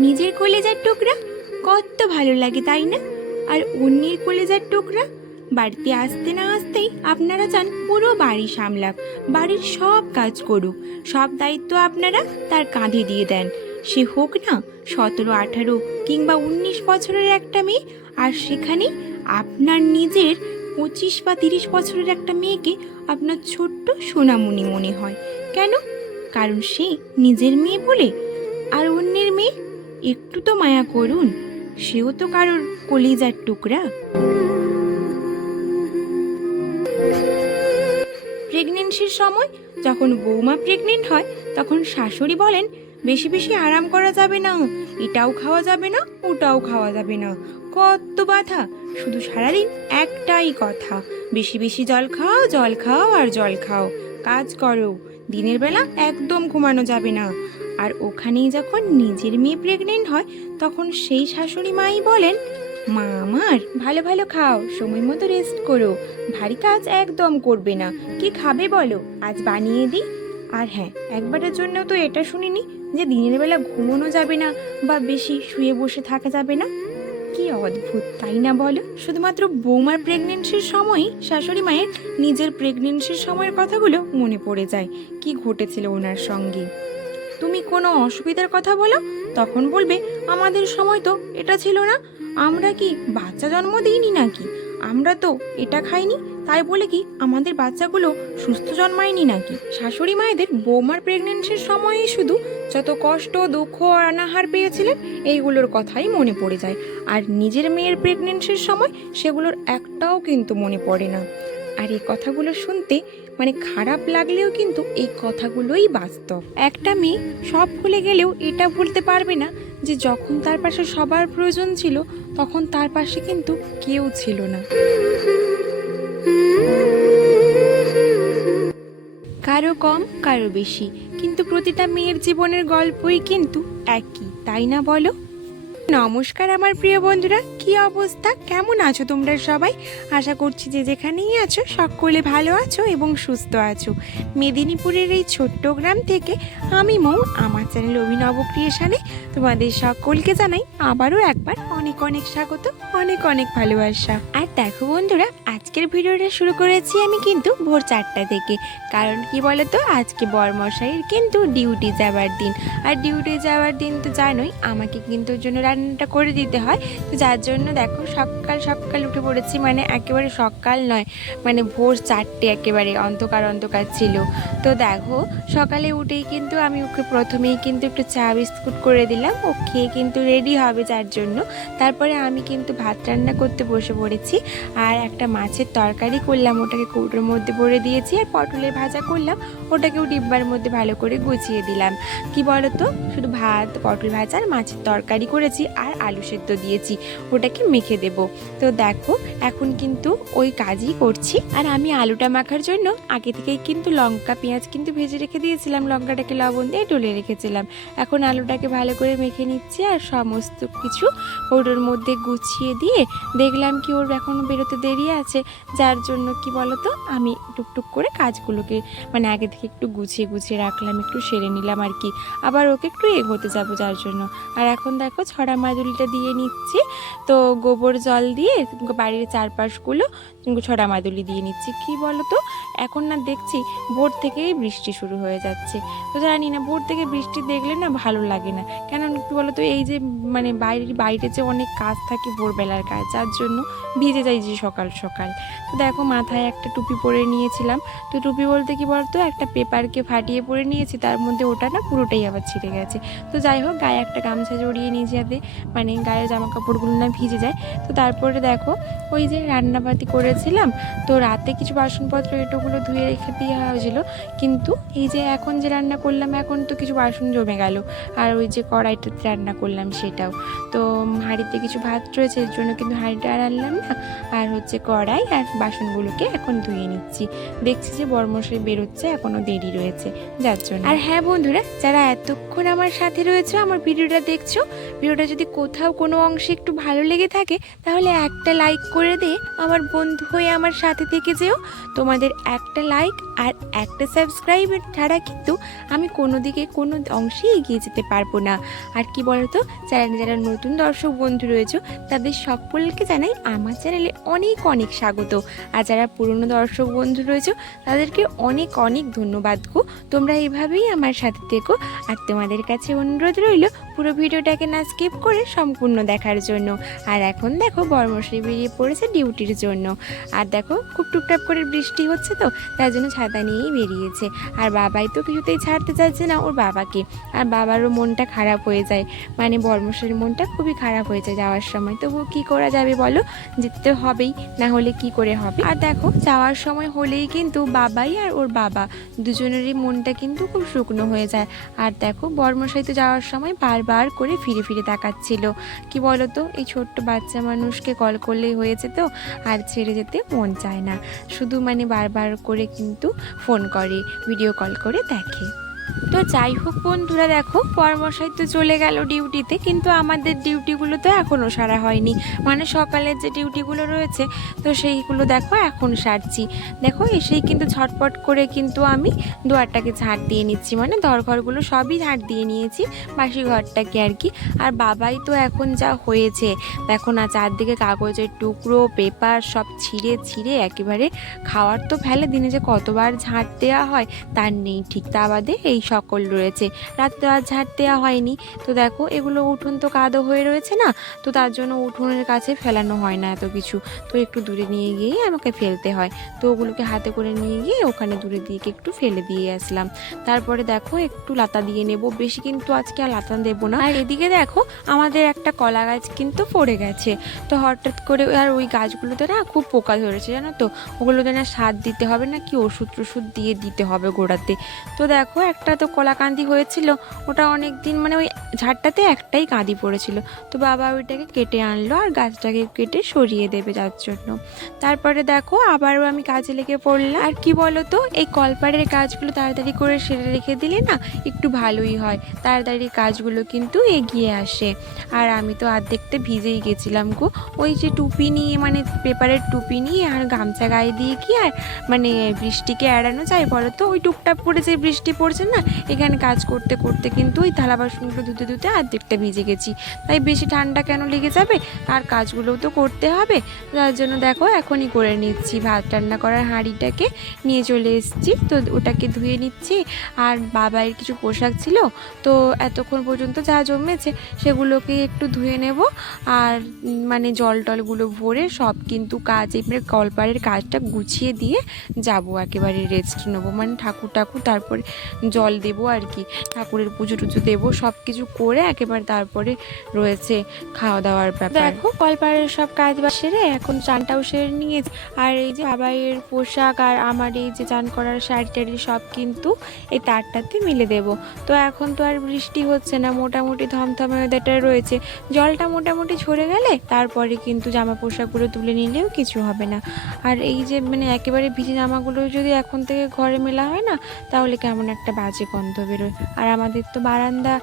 নিজের কলেজার টুকরা কত ভালো লাগে, তাই না? আর অন্যের কলেজার টুকরা বাড়িতে আসতে না আসতেই আপনারা চান পুরো বাড়ি সামলাক, বাড়ির সব কাজ করুক, সব দায়িত্ব আপনারা তার কাঁধে দিয়ে দেন। সে হোক না 17, 18 কিংবা 19 বছরের একটা মেয়ে, আর সেখানে আপনার নিজের 25 বা 30 বছরের একটা মেয়েকে আপনার ছোট্ট সোনামণি মনে হয়। কেন? কারণ সে নিজের মেয়ে বলে। আর অন্যের মেয়ে, একটু তো মায়া করুন, সেও তো কারোর কলিজার টুকরা। প্রেগনেন্সির সময় যখন বৌমা প্রেগনেন্ট হয়, তখন শাশুড়ি বলেন বেশি বেশি আরাম করা যাবে না, এটাও খাওয়া যাবে না, ওটাও খাওয়া যাবে না। কত বাধা, শুধু সারাদিন একটাই কথা, বেশি বেশি জল খাও, জল খাও আর জল খাও, কাজ করো, দিনের বেলা একদম ঘুমানো যাবে না। আর ওখানেই যখন নিজের মেয়ে প্রেগনেন্ট হয়, তখন সেই শাশুড়ি মাই বলেন, মা আমার ভালো ভালো খাও, সময় মতো রেস্ট করো, ভারী কাজ একদম করবে না, কি খাবে বলো, আজ বানিয়ে দিই। আর হ্যাঁ, একবারের জন্য তো এটা শুনিনি যে দিনের বেলা ঘুমানো যাবে না বা বেশি শুয়ে বসে থাকা যাবে না। কি অদ্ভুত, তাই না বলো? শুধুমাত্র বৌমার প্রেগনেন্সির সময়ই শাশুড়ি মায়ের নিজের প্রেগনেন্সির সময়ের কথাগুলো মনে পড়ে যায়, কি ঘটেছিল ওনার সঙ্গে। তুমি কোনো অসুবিধার কথা বলো, তখন বলবে আমাদের সময় তো এটা ছিল না, আমরা কি বাচ্চা জন্ম দিইনি নাকি, আমরা তো এটা খাইনি, তাই বলে কি আমাদের বাচ্চাগুলো সুস্থ জন্মায়নি নাকি। শাশুড়ি মায়েদের বৌমার প্রেগনেন্সির সময়েই শুধু যত কষ্ট, দুঃখ আর অনাহার পেয়েছিলেন, এইগুলোর কথাই মনে পড়ে যায়। আর নিজের মেয়ের প্রেগনেন্সির সময় সেগুলোর একটাও কিন্তু মনে পড়ে না। আর এই কথাগুলো শুনতে খারাপ লাগলেও কিন্তু এই কথাগুলোই বাস্তব। একটা মেয়ে সব ভুলে গেলেও এটা ভুলতে পারবে না যে যখন তার পাশে সবার প্রয়োজন ছিল, তখন তার পাশে কিন্তু কেউ ছিল না। কারো কম, কারো বেশি, কিন্তু প্রতিটা মেয়ের জীবনের গল্পই কিন্তু একই, তাই না বলো? নমস্কার আমার প্রিয় বন্ধুরা, কি অবস্থা, কেমন আছো তোমরা সবাই? আশা করছি যে যেখানেই আছো সকলে ভালো আছো এবং সুস্থ আছো। মেদিনীপুরের এই ছোট্ট গ্রাম থেকে আমি মৌ, আমার চ্যানেল অভিনব ক্রিয়েশনে তোমাদের সকলকে জানাই আবারও একবার অনেক অনেক স্বাগত, অনেক অনেক ভালোবাসা। আর দেখো বন্ধুরা, আজকের ভিডিওটা শুরু করেছি আমি কিন্তু ভোর 4টা থেকে। কারণ কি বলতো, আজকে বরমশাইয়ের কিন্তু ডিউটি যাবার দিন। আর ডিউটি যাওয়ার দিন তো জানোই, আমাকে কিন্তু ওর জন্য রান্নাটা করে দিতে হয়। তো যার জন্য দেখো সকাল সকাল উঠে পড়েছি, একেবারে সকাল নয়, ভোর 4টে, একেবারে অন্ধকার অন্ধকার ছিল। তো দেখো সকালে উঠেই কিন্তু আমি ওকে প্রথমেই কিন্তু একটু চা বিস্কুট করে দিলাম, ও খেয়ে কিন্তু রেডি হবে যার জন্য। তারপরে আমি কিন্তু ভাত রান্না করতে বসে পড়েছি। আর একটা মাছের তরকারি করলাম, ওটাকে কৌটোর মধ্যে ভরে দিয়েছি। আর পটলের ভাজা করলাম, ওটাকেও ডিব্বার মধ্যে ভালো করে গুছিয়ে দিলাম। কি বলতো, শুধু ভাত, পটল ভাজা আর মাছের তরকারি করেছি, আর আলু সেদ্ধ দিয়েছি, ওটাকে মেখে দেব। তো দেখো এখন কিন্তু ওই কাজই করছি। আর আমি আলুটা মাখার জন্য আগে থেকেই কিন্তু লঙ্কা পেঁয়াজ কিন্তু ভেজে রেখে দিয়েছিলাম, লঙ্কাটাকে লবণ দিয়ে ডলে রেখেছিলাম। এখন আলুটাকে ভালো করে মেখে নিচ্ছি, আর সমস্ত কিছু ওটার মধ্যে গুছিয়ে দিয়ে দেখলাম কি ওর এখনও বেরোতে দেরি আছে, যার জন্য কি বলতো আমি টুকটুক করে কাজগুলোকে আগে থেকে একটু গুছিয়ে গুছিয়ে রাখলাম, একটু সেরে নিলাম আর কি। আবার ওকে একটু এগোতে যাবো যার জন্য। আর এখন দেখো ছড়া মাদুলিটা দিয়ে নিচ্ছি, তো গোবর জল দিয়ে বাড়ির চারপাশগুলো ছড়া মাদুলি দিয়ে নিচ্ছি। কি বলতো, এখন না দেখছি ভোর থেকেই বৃষ্টি শুরু হয়ে যাচ্ছে। তো জানি না, ভোর থেকে বৃষ্টি দেখলে না ভালো লাগে না, কেন কি বলতো, এই যে বাইরে যে অনেক কাজ থাকে ভোরবেলার কাজ, যার জন্য ভিজে যাই যে সকাল সকাল। তো দেখো মাথায় একটা টুপি পরে নিয়েছিলাম, তো টুপি বলতে কি বলতো, একটা পেপারকে ফাটিয়ে পরে নিয়েছি, তার মধ্যে ওটা না পুরোটাই আবার ছিঁড়ে গেছে। তো যাই হোক, গায়ে একটা গামছা জড়িয়ে নিয়েছি যাতে গায়ে জামা কাপড়গুলো না ভিজে যায়। তো তারপরে দেখো ওই যে রান্নাবাতি করেছিলাম, তো রাতে কিছু বাসনপত্র এটোগুলো ধুয়ে রেখে দেওয়া হয়েছিল, কিন্তু এই যে এখন যে রান্না করলাম, এখন তো কিছু বাসন জমে গেল। আর ওই যে কড়াইটাতে রান্না করলাম সেটাও, তো হাঁড়িতে কিছু ভাত রয়েছে, এর জন্য কিন্তু হাঁড়িটা আর আনলাম না। আর কড়াই আর বাসনগুলোকে এখন ধুয়ে নিচ্ছি। দেখছি যে বরমশাই বেরোচ্ছে, এখনও দেরি রয়েছে যার জন্য। আর হ্যাঁ বন্ধুরা, যারা এতক্ষণ আমার সাথে রয়েছে, আমার ভিডিওটা দেখছো, ভিডিওটা যদি কোথাও কোনো অংশে একটু ভালো লেগে থাকে, তাহলে একটা লাইক করে দিয়ে আমার বন্ধু হয়ে আমার সাথে থেকে যেও। তোমাদের একটা লাইক আর একটা সাবস্ক্রাইব ছাড়া কিন্তু আমি কোনো দিকে কোনো অংশে এগিয়ে যেতে পারবো না। আর কি বলতো, চ্যানেলে যারা নতুন দর্শক বন্ধু রয়েছে তাদের সকলকে জানাই আমার চ্যানেলে অনেক অনেক স্বাগত। আর যারা পুরনো দর্শক বন্ধু রয়েছে তাদেরকে অনেক অনেক ধন্যবাদ গো। তোমরা এইভাবেই আমার সাথে থেকো। আর তোমাদের কাছে অনুরোধ রইল পুরো ভিডিওটাকে না স্কিপ করে সম্পূর্ণ দেখার জন্য। আর এখন দেখো বর্মশাই বেরিয়ে পড়েছে ডিউটির জন্য। আর দেখো খুব টুকটাপ করে বৃষ্টি হচ্ছে, তো তার জন্য ছাতা নিয়েই বেরিয়েছে। আর বাবাই তো কিছুতেই ছাড়তে চাইছে না ওর বাবাকে। আর বাবারও মনটা খারাপ হয়ে যায়, মানে বর্মশাইয়ের মনটা খুবই খারাপ হয়ে যায় যাওয়ার সময়। তবু কি করা যাবে বলো, যেতে হবেই, না হলে কি করে হবে। আর দেখো যাওয়ার সময় হলেই কিন্তু বাবাই আর ওর বাবা দুজনেরই মনটা কিন্তু খুব শুকনো হয়ে যায়। আর দেখো বর্মশাই তো যাওয়ার সময় বারবার করে ফিরে ফিরে তাকাচ্ছিল। কি বলো তো, এই ছোট্ট বাচ্চা মানুষকে কল করলেই হয়েছে, তো আর ছেড়ে যেতে মন চায় না, শুধু মানে বারবার করে কিন্তু ফোন করে, ভিডিও কল করে দেখে। তো যাই হোক বন্ধুরা, দেখো বর্মশাই তো চলে গেল ডিউটিতে, কিন্তু আমাদের ডিউটিগুলো তো এখনও সারা হয়নি। মানে সকালের যে ডিউটিগুলো রয়েছে তো সেইগুলো দেখো এখন সারছি। দেখো এসেই কিন্তু ঝটপট করে কিন্তু আমি দুয়ারটাকে ঝাড় দিয়ে নিচ্ছি, মানে দরঘরগুলো সবই ঝাড় দিয়ে নিয়েছি, বাসি ঘরটাকে আর কি। আর বাবাই তো এখন যা হয়েছে দেখো না, চারদিকে কাগজের টুকরো পেপার সব ছিঁড়ে ছিঁড়ে একেবারে, খাওয়ার তো ফেলে, দিনে যে কতবার ঝাড় দেওয়া হয় তার নেই ঠিক। তা বাদে এই সকল রয়েছে, রাত্রে আর ঝাড় দেওয়া হয়নি। তো দেখো এগুলো উঠোন তো কাদো হয়ে রয়েছে না, তো তার জন্য উঠোনের কাছে ফেলানো হয় না এত কিছু, তো একটু দূরে নিয়ে গিয়েই আমাকে ফেলতে হয়। তো ওগুলোকে হাতে করে নিয়ে গিয়ে ওখানে দূরে দিয়ে একটু ফেলে দিয়ে আসলাম। তারপরে দেখো একটু লাতা দিয়ে নেব, বেশি কিন্তু আজকে আর লাতা দেবো না। আর এদিকে দেখো আমাদের একটা কলা গাছ কিন্তু পড়ে গেছে, তো হঠাৎ করে আর ওই গাছগুলোতে না খুব পোকা ধরেছে জানো তো, ওগুলোতে না সার দিতে হবে না কি ওষুধ টষুধ দিয়ে দিতে হবে গোড়াতে। তো দেখো একটা তো কলা কাঁদি হয়েছিল, ওটা অনেক দিন মানে ওই ঝাড়টাতে একটাই কাঁদি পড়েছিল, তো বাবা ওইটাকে কেটে আনলো আর গাছটাকে কেটে সরিয়ে দেবে যার জন্য। তারপরে দেখো আবারও আমি কাজে লেগে পড়লাম। আর কি বলো তো, এই কলপাড়ের কাজগুলো তাড়াতাড়ি করে সেরে রেখে দিলে না একটু ভালোই হয়, তাড়াতাড়ি কাজগুলো কিন্তু এগিয়ে আসে। আর আমি তো অর্ধেকটা ভিজেই গেছিলাম গো, ওই যে টুপি নিয়ে, মানে পেপারের টুপি নিয়ে আর গামছা গায়ে দিয়ে কি আর মানে বৃষ্টিকে এড়ানো যায় বলো তো। ওই টুপটাপ করে যে বৃষ্টি পড়ছে না, এখানে কাজ করতে করতে কিন্তু ওই থালা বাসনগুলো ধুতে ধুতে অর্ধেকটা ভিজে গেছি। তাই বেশি ঠান্ডা কেন লেগে যাবে, আর কাজগুলোও তো করতে হবে, তার জন্য দেখো এখনই করে নিচ্ছি। ভাত রান্না করার হাঁড়িটাকে নিয়ে চলে এসেছি, তো ওটাকে ধুয়ে নিচ্ছি। আর বাবাইয়ের কিছু পোশাক ছিল, তো এতক্ষণ পর্যন্ত যা জমেছে সেগুলোকে একটু ধুয়ে নেব। আর মানে জল টলগুলো ভরে সব কিন্তু কাজ, এবারে কলপাড়ের কাজটা গুছিয়ে দিয়ে যাব, একেবারে রেস্ট নেবো, মানে ঠাকুর তারপরে জল দেবো আর কি, ঠাকুরের পুজো টুজো দেবো, সব কিছু করে একেবারে তারপরে রয়েছে খাওয়া দাওয়ার ব্যাপার। দেখো কলপাড়ের সব কাজ বাজ সেরে এখন চানটাও সেরে নিয়েছি। আর এই যে বাবাইয়ের পোশাক আর আমার এই যে চান করার শাড়ি টাড়ি সব কিন্তু এই তারটাতে মিলে দেব। তো এখন তো আর বৃষ্টি হচ্ছে না, মোটামুটি থমথমে ওয়েদারটা রয়েছে, জলটা মোটামুটি ঝরে গেলে তারপরে কিন্তু জামা পোশাকগুলো তুলে নিলেও কিছু হবে না। আর এই যে মানে একেবারে ভিজে জামাগুলো যদি এখন থেকে ঘরে মেলা হয় না, তাহলে কেমন একটা বাজে গন্ধ বেরোয়। আর আমাদের তো বারান্দা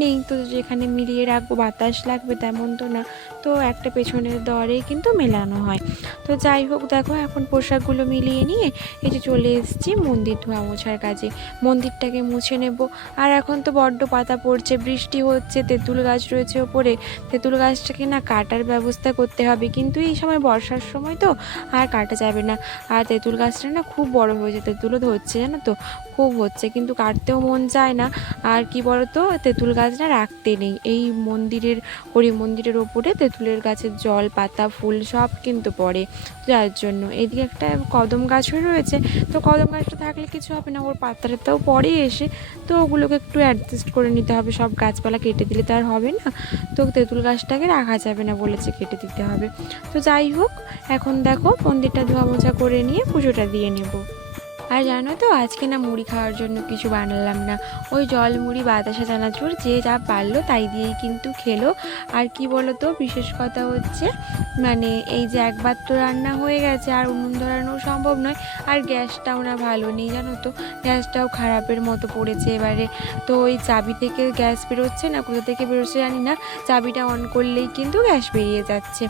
নেই, তো যেখানে মিলিয়ে রাখবো বাতাস লাগবে তেমন তো না, তো একটা পেছনের দরে কিন্তু মেলানো হয়। তো যাই হোক দেখো এখন পোশাকগুলো মিলিয়ে নিয়ে এই যে চলে এসেছি মন্দির ধোয়া মোছার কাজে, মন্দিরটাকে মুছে নেব। আর এখন তো বড্ড পাতা পড়ছে, বৃষ্টি হচ্ছে, তেঁতুল গাছ রয়েছে ওপরে, তেঁতুল গাছটাকে না কাটার ব্যবস্থা করতে হবে, কিন্তু এই সময় বর্ষার সময় তো আর কাটা যাবে না। আর তেঁতুল গাছটা না খুব বড় হয়েছে, তেঁতুলও ধরছে জানো তো, খুব হচ্ছে, কিন্তু কাটতেও মন চায় না। আর কি বলতো, তেঁতুল গাছ না রাখতে নেই, এই মন্দিরের হরি মন্দিরের ওপরে তেঁতুলের গাছের জল পাতা ফুল সব কিন্তু পড়ে, যার জন্য। এদিকে একটা কদম গাছও রয়েছে, তো কদম গাছটা থাকলে কিছু হবে না, ওর পাতাটাও পড়ে এসে, তো ওগুলোকে একটু অ্যাডজাস্ট করে নিতে হবে, সব গাছপালা কেটে দিলে তো আর হবে না, তো তেঁতুল গাছটাকে রাখা যাবে না বলেছে, কেটে দিতে হবে। তো যাই হোক এখন দেখো মন্দিরটা ধোয়া মোছা করে নিয়ে পুজোটা দিয়ে নেব। আর জানো তো আজকে না মুড়ি খাওয়ার জন্য কিছু বানালাম না, ওই জল মুড়ি বাতাসা চানাচুর যে যা পারলো তাই দিয়েই কিন্তু খেলো। আর কি বলো তো, বিশেষ কথা হচ্ছে মানে এই যে একবার তো রান্না হয়ে গেছে আর উনুন ধরানো সম্ভব নয়, আর গ্যাসটাও না ভালো নেই জানো তো, গ্যাসটাও খারাপের মতো পড়েছে এবারে। তো ওই চাবি থেকে গ্যাস বেরোচ্ছে না, কোথা থেকে বেরোচ্ছে জানি না, চাবিটা অন করলেই কিন্তু গ্যাস বেরিয়ে যাচ্ছে।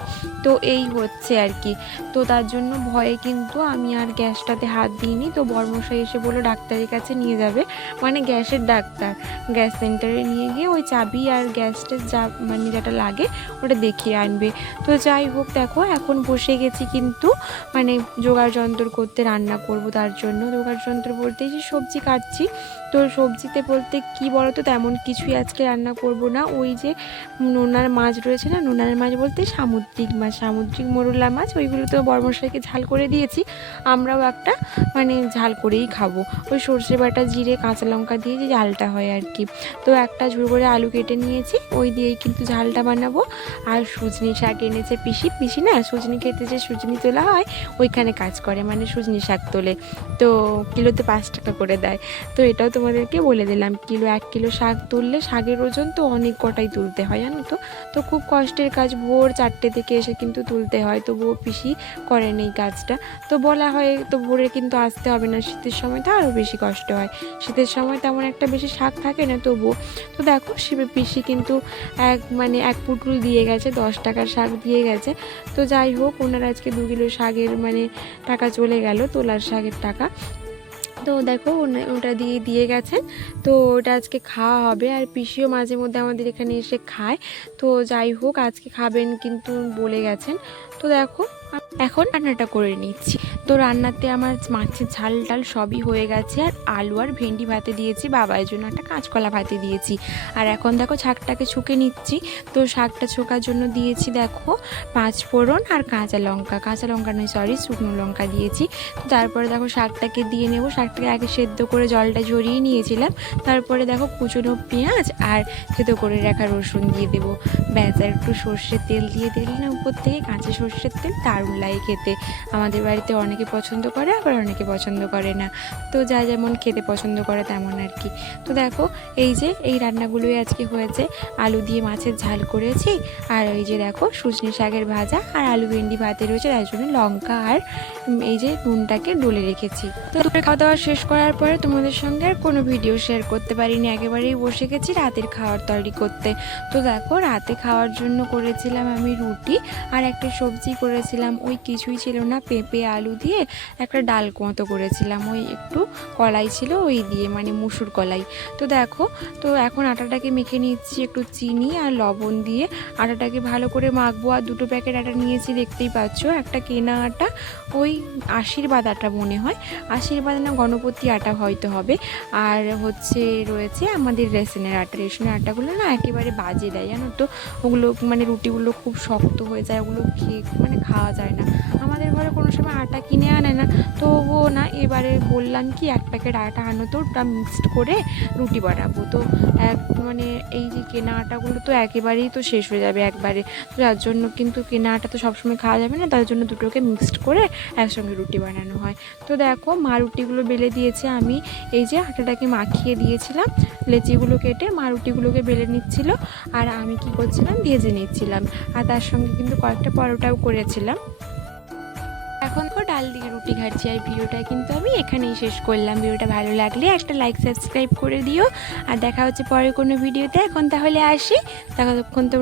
তো এই হচ্ছে আর কি। তো তার জন্য ভয়ে কিন্তু আমি আর গ্যাসটাতে হাত দিইনি। তো বর্মশাই এসে বললো ডাক্তারের কাছে নিয়ে যাবে, মানে গ্যাসের ডাক্তার, গ্যাস সেন্টারে নিয়ে গিয়ে ওই চাবি আর গ্যাসটা যা মানে যেটা লাগে ওটা দেখিয়ে আনবে। তো যাই হোক দেখো এখন বসে গেছি কিন্তু মানে জোগাড় যন্ত্র করতে, রান্না করব তার জন্য। জোগাড় যন্ত্র বলতে যে সবজি কাটছি, তো সবজিতে বলতে কি বলো তো তেমন কিছুই আজকে রান্না করব না। ওই যে নোনার মাছ রয়েছে না, নোনার মাছ বলতে সামুদ্রিক মাছ, সামুদ্রিক মোরলা মাছ, ওইগুলো তো বর্মশাইকে ঝাল করে দিয়েছি, আমরাও একটা মানে ঝাল করেই খাবো। ওই সর্ষে বাটা জিরে কাঁচা লঙ্কা দিয়ে যে ঝালটা হয় আর কি। তো একটা ঝুড়ো করে আলু কেটে নিয়েছি, ওই দিয়েই কিন্তু ঝালটা বানাবো। আর সুজনি শাক এনেছে পিসি, পিসি না সুজনি খেতে যে সুজনি তোলা হয় ওইখানে কাজ করে, মানে সুজনি শাক তোলে, তো কিলোতে 5 টাকা করে দেয়। তো এটাও তোমাদেরকে বলে দিলাম, 1 কিলো শাক তুললে শাকের ওজন তো অনেক কটাই তুলতে হয় জানো তো। তো খুব কষ্টের কাজ, ভোর 4টে থেকে এসে কিন্তু তুলতে হয়, তবুও পিসি করেন এই কাজটা। তো বলা হয় তো ভোরে কিন্তু আসতে হবে না, শীতের সময় তো আরও বেশি কষ্ট হয়, শীতের সময় তেমন একটা বেশি শাক থাকে না তবুও। তো দেখো পিসি কিন্তু এক পুটুল দিয়ে গেছে, 10 টাকার শাক দিয়ে গেছে। তো যাই হোক ওনার আজকে 2 কিলো শাকের মানে টাকা চলে গেল, তোলার শাকের টাকা। তো দেখো ওটা দিয়ে গেছেন, তো ওটা আজকে খাওয়া হবে। আর পিসিও মাঝে মধ্যে আমাদের এখানে এসে খায়। তো যাই হোক আজকে খাবেন কিন্তু বলে গেছেন। তো দেখো এখন রান্নাটা করে নিচ্ছি। তো রান্নাতে আমার মাছের ঝাল টাল সবই হয়ে গেছে, আর আলু আর ভেন্ডি ভাতে দিয়েছি, বাবার জন্য একটা কাঁচকলা ভাতে দিয়েছি। আর এখন দেখো শাকটাকে ছুঁকে নিচ্ছি। তো শাকটা ছোকার জন্য দিয়েছি দেখো 5 ফোড়ন আর কাঁচা লঙ্কা নয় সরি শুকনো লঙ্কা দিয়েছি। তো তারপরে দেখো শাকটাকে দিয়ে নেব, শাকটাকে আগে সেদ্ধ করে জলটা ঝরিয়ে নিয়েছিলাম। তারপরে দেখো কুচনো পেঁয়াজ আর সেদ্ধ করে রাখা রসুন দিয়ে দেবো, ব্যাস। আর একটু সর্ষের তেল দিয়ে দিলে না উপর থেকে, কাঁচা সর্ষের তেল দারুণ লাগে খেতে। আমাদের বাড়িতে অনেকে পছন্দ করে, আবার অনেকে পছন্দ করে না, তো যা যেমন খেতে পছন্দ করে তেমন আর কি। তো দেখো এই যে এই রান্নাগুলোই আজকে হয়েছে, আলু দিয়ে মাছের ঝাল করেছি, আর এই যে দেখো সুজনি শাকের ভাজা আর আলু ভেন্ডি ভাতে রয়েছে, তার জন্য লঙ্কা আর এই যে নুনটাকে ডলে রেখেছি। তো দুপুরে খাওয়া দাওয়া শেষ করার পরে তোমাদের সঙ্গে আর কোনো ভিডিও শেয়ার করতে পারিনি, একেবারেই বসে গেছি রাতের খাওয়ার তৈরি করতে। তো দেখো রাতে খাওয়ার জন্য করেছিলাম আমি রুটি আর একটা সবজি করেছিলাম, ওই কিছুই ছিল না, পেঁপে আলু দিয়ে একটা ডাল মতো করেছিলাম, ওই একটু কলাই ছিল ওই দিয়ে, মানে মুসুর কলাই। তো দেখো তো এখন আটাটাকে মেখে নিচ্ছি একটু চিনি আর লবণ দিয়ে, আটাটাকে ভালো করে মাখবো। আর 2 প্যাকেট আটা নিয়েছি দেখতেই পাচ্ছ, একটা কেনা আটা, ওই আশীর্বাদ আটা মনে হয়, আশীর্বাদ না গণপতি আটা হয়তো হবে, আর হচ্ছে রয়েছে আমাদের রেশনের আটাগুলো না একেবারে বাজে দেয় জানো তো, ওগুলো মানে রুটিগুলো খুব শক্ত হয়ে যায়, ওগুলো খেয়ে মানে খাওয়া যায় না। আমাদের ঘরে কোনো সময় আটা কিনে আনে না, তো ও না এবারে বললাম কি 1 প্যাকেট আটা আনো তো, ওটা মিক্সড করে রুটি বানাবো। তো মানে এই যে কেনা আটাগুলো তো একেবারেই তো শেষ হয়ে যাবে একবারে, তো যার জন্য কিন্তু কেনা আটা তো সবসময় খাওয়া যাবে না, তার জন্য দুটোকে মিক্সড করে একসঙ্গে রুটি বানানো হয়। তো দেখো মা রুটিগুলো বেলে দিয়েছে, আমি এই যে আটাটাকে মাখিয়ে দিয়েছিলাম, লেচিগুলো কেটে মা রুটিগুলোকে বেলে নিচ্ছিল, আর আমি কি করছিলাম ভেজে নিচ্ছিলাম, আর তার সঙ্গে কিন্তু কয়েকটা পরোটাও করেছিলাম। এখন তো ডাল দিয়ে রুটি খাচ্ছি। আর ভিডিওটা কিন্তু আমি এখানেই শেষ করলাম। ভিডিওটা ভালো লাগলে একটা লাইক সাবস্ক্রাইব করে দিও, আর দেখা হচ্ছে পরে কোনো ভিডিওতে। এখন তাহলে আসি, ততক্ষণ তো